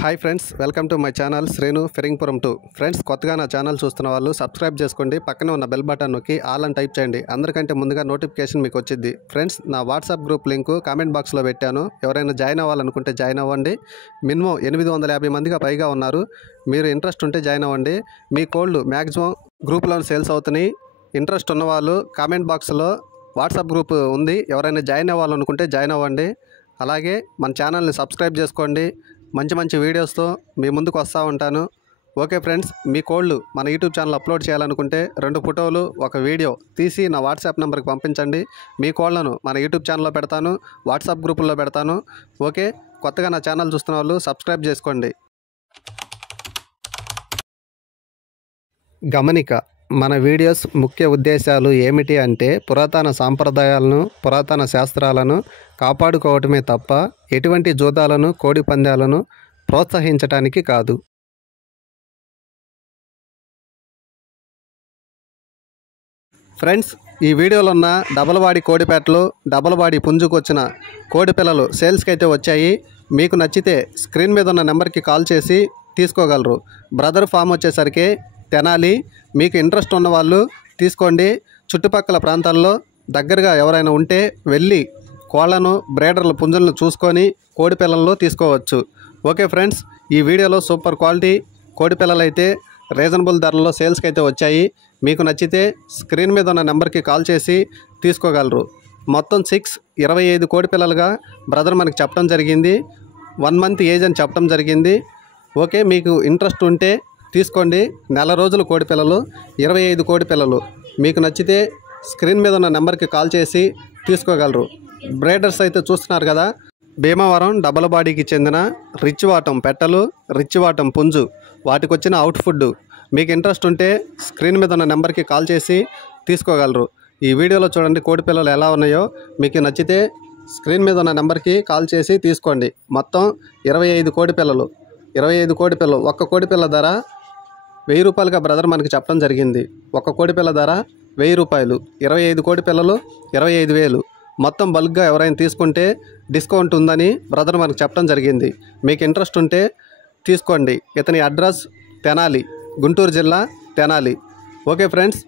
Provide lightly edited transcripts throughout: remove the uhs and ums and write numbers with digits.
Hi friends, welcome to my channel శ్రేణు ఫెరింగ్పురం 2. Friends, కొత్తగా నా ఛానల్ చూస్తున్న వాళ్ళు సబ్స్క్రైబ్ చేసుకోండి. పక్కనే ఉన్న బెల్ బటన్ నొక్కి ఆల్ అని టైప్ చేయండి. అందరికంటే ముందుగా నోటిఫికేషన్ మీకు వచ్చింది. ఫ్రెండ్స్, నా వాట్సాప్ గ్రూప్ లింకు కామెంట్ బాక్స్లో పెట్టాను. ఎవరైనా జాయిన్ అవ్వాలనుకుంటే జాయిన్ అవ్వండి. మినిమం 850 మందిగా పైగా ఉన్నారు. మీరు ఇంట్రెస్ట్ ఉంటే జాయిన్ అవ్వండి. మీ కోళ్ళు మ్యాక్సిమం గ్రూప్లో సేల్స్ అవుతున్నాయి. ఇంట్రెస్ట్ ఉన్నవాళ్ళు కామెంట్ బాక్స్లో వాట్సాప్ గ్రూప్ ఉంది, ఎవరైనా జాయిన్ అవ్వాలనుకుంటే జాయిన్ అవ్వండి. అలాగే మన ఛానల్ని సబ్స్క్రైబ్ చేసుకోండి. మంచి మంచి వీడియోస్తో మీ ముందుకు వస్తూ ఉంటాను. ఓకే ఫ్రెండ్స్, మీ కోళ్ళు మన యూట్యూబ్ ఛానల్ అప్లోడ్ చేయాలనుకుంటే 2 ఫోటోలు ఒక వీడియో తీసి నా వాట్సాప్ నెంబర్కి పంపించండి. మీ కోళ్లను మన యూట్యూబ్ ఛానల్లో పెడతాను, వాట్సాప్ గ్రూపుల్లో పెడతాను. ఓకే, కొత్తగా నా ఛానల్ చూస్తున్న వాళ్ళు సబ్స్క్రైబ్ చేసుకోండి. గమనిక: మన వీడియోస్ ముఖ్య ఉద్దేశాలు ఏమిటి అంటే పురాతన సాంప్రదాయాలను, పురాతన శాస్త్రాలను కాపాడుకోవటమే తప్ప ఎటువంటి జూదాలను, కోడి పందాలను ప్రోత్సహించటానికి కాదు. ఫ్రెండ్స్, ఈ వీడియోలో ఉన్న డబల్ బాడీ కోడిపెట్టలు, డబల్ బాడీ పుంజుకొచ్చిన కోడి పిల్లలు సేల్స్కి అయితే వచ్చాయి. మీకు నచ్చితే స్క్రీన్ మీద ఉన్న నెంబర్కి కాల్ చేసి తీసుకోగలరు. బ్రదర్ ఫామ్ వచ్చేసరికి తెనాలి. మీకు ఇంట్రెస్ట్ ఉన్న వాళ్ళు తీసుకోండి. చుట్టుపక్కల ప్రాంతాల్లో దగ్గరగా ఎవరైనా ఉంటే వెళ్ళి కోళ్లను, బ్రేడర్ల పుంజులను చూసుకొని కోడి పిల్లల్లో తీసుకోవచ్చు. ఓకే ఫ్రెండ్స్, ఈ వీడియోలో సూపర్ క్వాలిటీ కోడి పిల్లలు అయితే రీజనబుల్ ధరల్లో సేల్స్కి అయితే వచ్చాయి. మీకు నచ్చితే స్క్రీన్ మీద ఉన్న నెంబర్కి కాల్ చేసి తీసుకోగలరు. మొత్తం 25 కోడి పిల్లలుగా బ్రదర్ మనకి చెప్పడం జరిగింది. 1 మంత్ ఏజ్ అని చెప్పడం జరిగింది. ఓకే, మీకు ఇంట్రెస్ట్ ఉంటే తీసుకోండి. నెల రోజులు కోడి పిల్లలు, 25 కోడి పిల్లలు. మీకు నచ్చితే స్క్రీన్ మీద ఉన్న నెంబర్కి కాల్ చేసి తీసుకోగలరు. బ్రేడర్స్ అయితే చూస్తున్నారు కదా, భీమవరం డబల్ బాడీకి చెందిన రిచ్ వాటం పెట్టలు, రిచ్ వాటం పుంజు, వాటికి వచ్చిన అవుట్ ఫుడ్. మీకు ఇంట్రెస్ట్ ఉంటే స్క్రీన్ మీద ఉన్న నెంబర్కి కాల్ చేసి తీసుకోగలరు. ఈ వీడియోలో చూడండి కోడి పిల్లలు ఎలా ఉన్నాయో. మీకు నచ్చితే స్క్రీన్ మీద ఉన్న నెంబర్కి కాల్ చేసి తీసుకోండి. మొత్తం 25 కోడి పిల్లలు. 25 కోడి పిల్లలు. ఒక్క కోడి పిల్ల ధర 1000 రూపాయలుగా బ్రదర్ మనకి చెప్పడం జరిగింది. ఒక్క కోడి పిల్ల ధర 1000 రూపాయలు. 25 కోడి పిల్లలు 25,000. మొత్తం బల్క్గా ఎవరైనా తీసుకుంటే డిస్కౌంట్ ఉందని బ్రదర్ మనకు చెప్పడం జరిగింది. మీకు ఇంట్రెస్ట్ ఉంటే తీసుకోండి. ఇతని అడ్రస్ తెనాలి, గుంటూరు జిల్లా తెనాలి. ఓకే ఫ్రెండ్స్,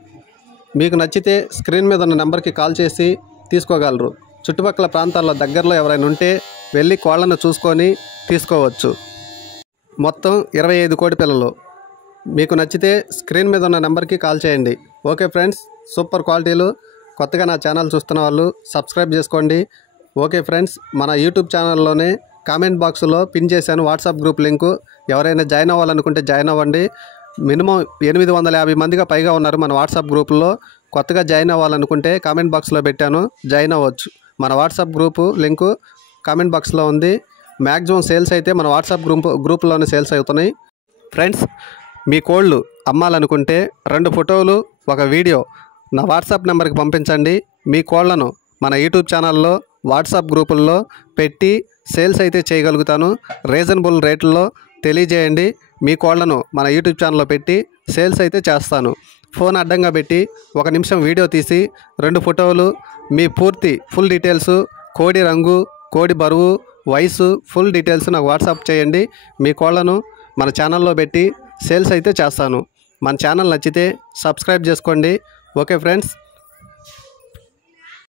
మీకు నచ్చితే స్క్రీన్ మీద ఉన్న నెంబర్కి కాల్ చేసి తీసుకోగలరు. చుట్టుపక్కల ప్రాంతాల్లో దగ్గరలో ఎవరైనా ఉంటే వెళ్ళి కోళ్లను చూసుకొని తీసుకోవచ్చు. మొత్తం 25 కోడి పిల్లలు. మీకు నచ్చితే స్క్రీన్ మీద ఉన్న నెంబర్కి కాల్ చేయండి. ఓకే ఫ్రెండ్స్, సూపర్ క్వాలిటీలు. కొత్తగా నా ఛానల్ చూస్తున్న వాళ్ళు సబ్స్క్రైబ్ చేసుకోండి. ఓకే ఫ్రెండ్స్, మన యూట్యూబ్ ఛానల్లోనే కామెంట్ బాక్స్లో పిన్ చేశాను వాట్సాప్ గ్రూప్ లింకు. ఎవరైనా జాయిన్ అవ్వాలనుకుంటే జాయిన్ అవ్వండి. మినిమం 850 మందిగా పైగా ఉన్నారు మన వాట్సాప్ గ్రూపుల్లో. కొత్తగా జాయిన్ అవ్వాలనుకుంటే కామెంట్ బాక్స్లో పెట్టాను, జాయిన్ అవ్వచ్చు. మన వాట్సాప్ గ్రూపు లింకు కామెంట్ బాక్స్లో ఉంది. మ్యాక్సిమం సేల్స్ అయితే మన వాట్సాప్ గ్రూప్లోనే సేల్స్ అవుతున్నాయి. ఫ్రెండ్స్, మీ కోళ్ళు అమ్మాలనుకుంటే 2 ఫోటోలు ఒక వీడియో నా వాట్సాప్ నెంబర్కి పంపించండి. మీ కోళ్లను మన యూట్యూబ్ ఛానల్లో, వాట్సాప్ గ్రూపుల్లో పెట్టి సేల్స్ అయితే చేయగలుగుతాను. రీజనబుల్ రేట్లలో తెలియజేయండి. మీ కోళ్లను మన యూట్యూబ్ ఛానల్లో పెట్టి సేల్స్ అయితే చేస్తాను. ఫోన్ అడ్డంగా పెట్టి 1 నిమిషం వీడియో తీసి 2 ఫోటోలు, మీ పూర్తి ఫుల్ డీటెయిల్స్, కోడి రంగు, కోడి బరువు, వయసు, ఫుల్ డీటెయిల్స్ నాకు వాట్సాప్ చేయండి. మీ కోళ్లను మన ఛానల్లో పెట్టి సేల్స్ అయితే చేస్తాను. మన ఛానల్ నచ్చితే సబ్స్క్రైబ్ చేసుకోండి. Okay friends.